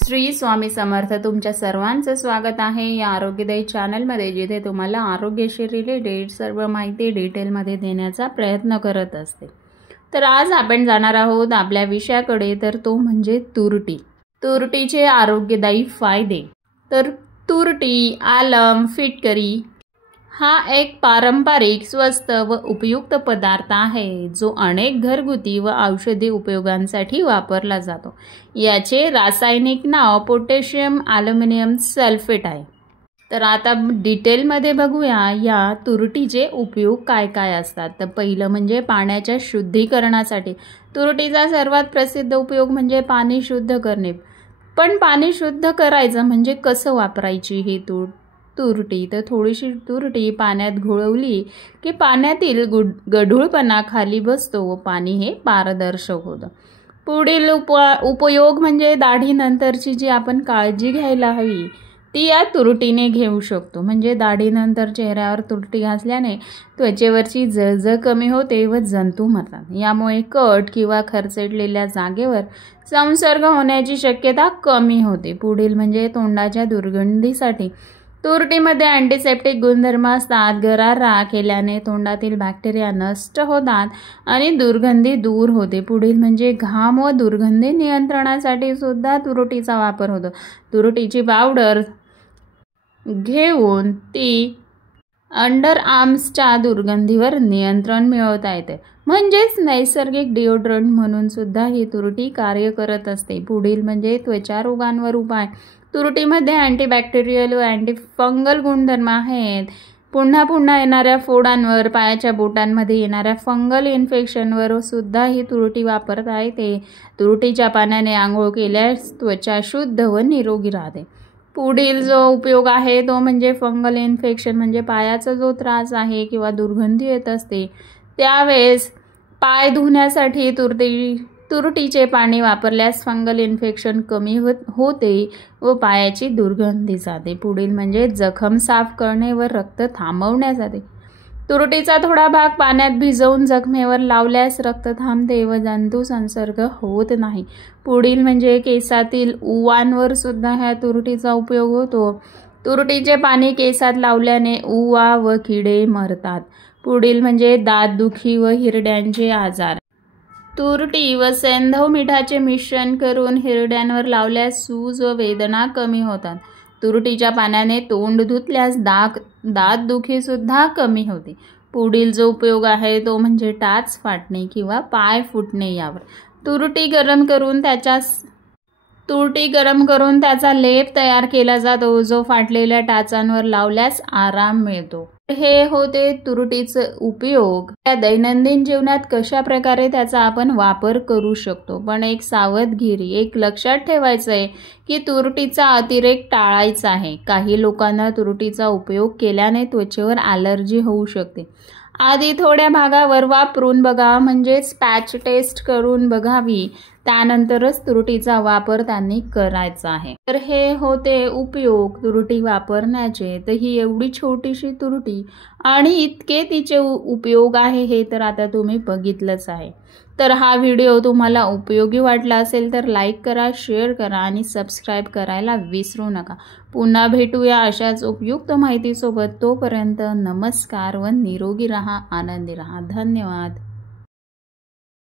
श्री स्वामी समर्थ तुमच्या सर्वांचं स्वागत आहे या आरोग्यदायी चॅनलमध्ये, जिथे तुम्हाला आरोग्याशी रिलेटेड सर्व माहिती डिटेलमध्ये देण्याचा प्रयत्न करत असते। तर आज आपण जाणार आहोत आपल्या विषयाकडे, तर तो म्हणजे तुरटी। तुरटीचे आरोग्यदायी फायदे। तर तुरटी, आलम, फिटकरी हा एक पारंपरिक, स्वस्त व उपयुक्त पदार्थ आहे, जो अनेक घरगुती व औषधी उपयोगांसाठी वापरला जातो। याचे रासायनिक नाव पोटॅशियम ॲल्युमिनियम सल्फेट आहे। तर आता डिटेलमध्ये बघूया या तुरटीचे उपयोग काय काय असतात। तर पहिलं म्हणजे पाण्याच्या शुद्धीकरणासाठी। तुरटीचा सर्वात प्रसिद्ध उपयोग म्हणजे पाणी शुद्ध करणे। पण पाणी शुद्ध करायचं म्हणजे कसं वापरायची ही तुरटी। तर थोडीशी तुरटी पाण्यात घोळवली की पाण्यातील गढूळपणा खाली बसतो व पाणी हे पारदर्शक होतं। पुढील उपयोग म्हणजे दाढीनंतरची जी आपण काळजी घ्यायला हवी ती या तुरटीने घेऊ शकतो। म्हणजे दाढीनंतर चेहऱ्यावर तुरटी घासल्याने त्वचेवरची जळजळ कमी होते व जंतू मरतात। यामुळे कट किंवा खरचटलेल्या जागेवर संसर्ग होण्याची शक्यता कमी होते। पुढील म्हणजे तोंडाच्या दुर्गंधीसाठी। तुरटीमध्ये अँटीसेप्टिक गुणधर्म असतात। गरारा केल्याने तोंडातील बॅक्टेरिया नष्ट होतात आणि दुर्गंधी दूर होते। पुढील म्हणजे घाम व दुर्गंधी नियंत्रणासाठी सुद्धा तुरटीचा वापर होतो। तुरटीची पावडर घेऊन ती अंडर आर्म्सच्या दुर्गंधीवर नियंत्रण मिळवता येते। म्हणजेच नैसर्गिक डिओड्रंट म्हणून सुद्धा ही तुरटी कार्य करत असते। पुढील म्हणजे त्वचा रोगांवर उपाय। तुरटीमध्ये अँटीबॅक्टेरियल व अँटीफंगल गुणधर्म आहेत। पुन्हा पुन्हा येणाऱ्या फोडांवर, पायाच्या बोटांमध्ये येणाऱ्या फंगल इन्फेक्शनवर सुद्धा ही तुरटी वापरता येते। तुरटीच्या पाण्याने आंघोळ केल्यास त्वचा शुद्ध व निरोगी राहते। पुढील जो उपयोग आहे तो म्हणजे फंगल इन्फेक्शन, म्हणजे पायाचा जो त्रास आहे किंवा दुर्गंधी येत असते त्यावेळेस पाय धुण्यासाठी तुरटीचे पाणी वापरल्यास फंगल इन्फेक्शन कमी होते व पायाची दुर्गंधी जाते। पुढील म्हणजे जखम साफ करणे व रक्त थांबवण्यासाठी। तुरटीचा थोडा भाग पाण्यात भिजवून जखमेवर लावल्यास रक्त थांबते व जंतू संसर्ग होत नाही। पुढील म्हणजे केसातील उवांवर सुद्धा ह्या तुरटीचा उपयोग होतो। तुरटीचे पाणी केसात लावल्याने उवा व किडे मरतात। पुढील म्हणजे दातदुखी व हिरड्यांचे आजार। तुरटी व सैंधव मिठाचे मिश्रण करून हिरड्यांवर लावल्यास सूज व वेदना कमी होतात। तुरटीच्या पाण्याने तोंड धुतल्यास दातदुखी सुद्धा कमी होते। पुढील जो उपयोग आहे तो म्हणजे टाच फाटणे किंवा पाय फुटणे यावर। तुरटी गरम करून त्याचा लेप तयार केला जातो, जो फाटलेल्या टाचांवर लावल्यास आराम मिळतो। हे होते तुरटीचे उपयोग। त्या दैनंदिन जीवनात कशा प्रकारे त्याचा आपण वापर करू शकतो। पण एक सावधगिरी, एक लक्षात ठेवायचं आहे की तुरटीचा अतिरेक टाळायचा आहे। काही लोकांना तुरटीचा उपयोग केल्याने त्वचेवर ॲलर्जी होऊ शकते। आधी थोड्या भागावर वापरून बघा, म्हणजे पॅच टेस्ट करून बघावी, त्यानंतरच तुरटीचा वापर त्यांनी करायचा आहे। तर हे होते उपयोग तुरटी वापरण्याचे। तर ही एवढी छोटीशी तुरटी आणि इतके तिचे उपयोग आहे हे तर आता तुम्ही बघितलंच आहे। तर हा व्हिडिओ तुम्हाला उपयोगी वाटला असेल तर लाईक करा, शेअर करा आणि सबस्क्राईब करायला विसरू नका। पुन्हा भेटूया अशाच उपयुक्त माहितीसोबत। तोपर्यंत नमस्कार व निरोगी रहा, आनंदी रहा। धन्यवाद।